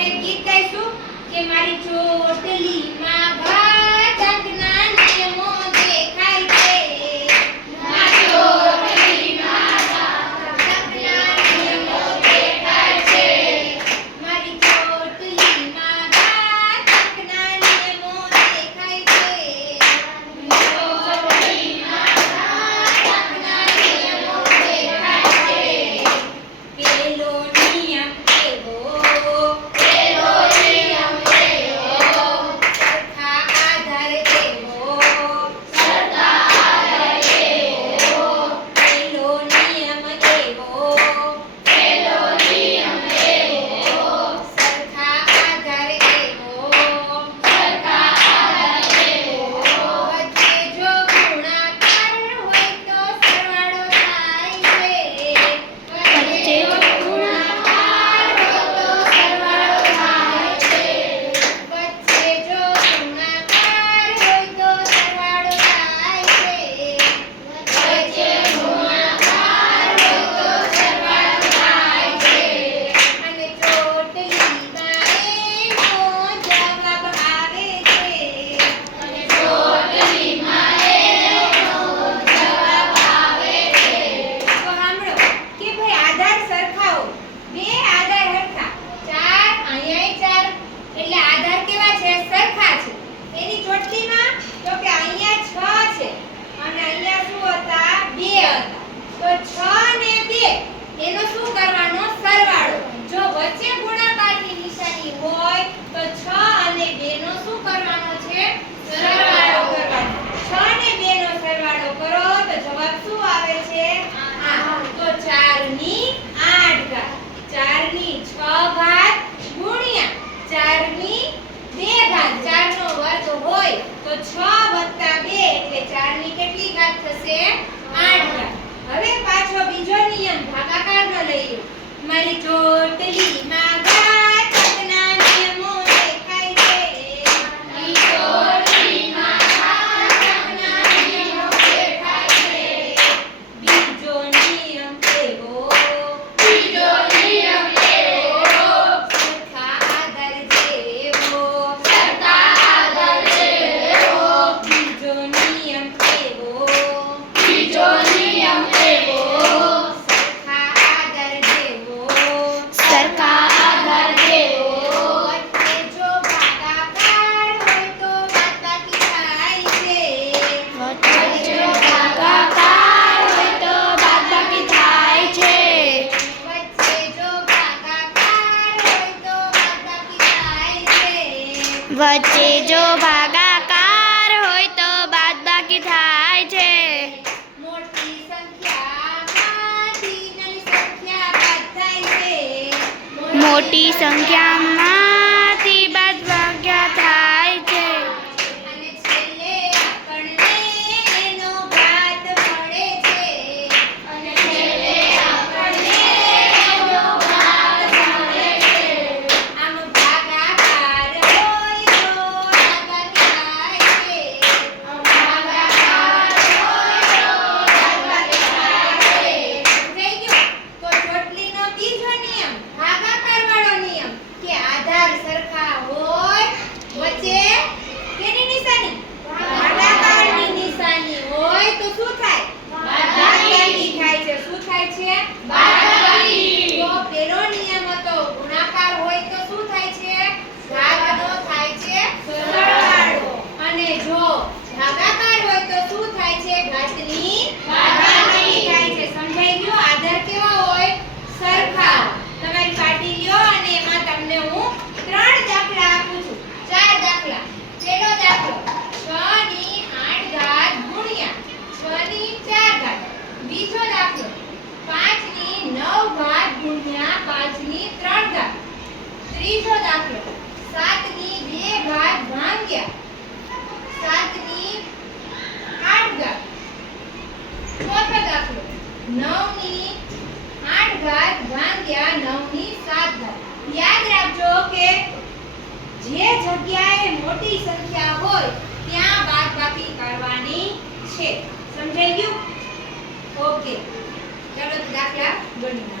આપણે ગીત ગાઈશું કે મારી ચોટલી માં ભાત તો 6 કરો જવાબ શું આવે છે? આ તો 4 ની 8 ઘાત. 4 ની 6 ઘાત ગુણ્યા 4 ની 2 ઘાત. 4 નો વર્ગ હોય, તો 6 കളിച്ചോട്ടിലി sơn. નવની આઠ ઘાત. ચોથો નવની સાત ઘાત. યાદ રાખજો કે જે જગ્યાએ મોટી સંખ્યા હોય, ત્યાં બાદ બાદબાકી કરવાની છે. સમજાઈ ગયું? દાખલા ગણીએ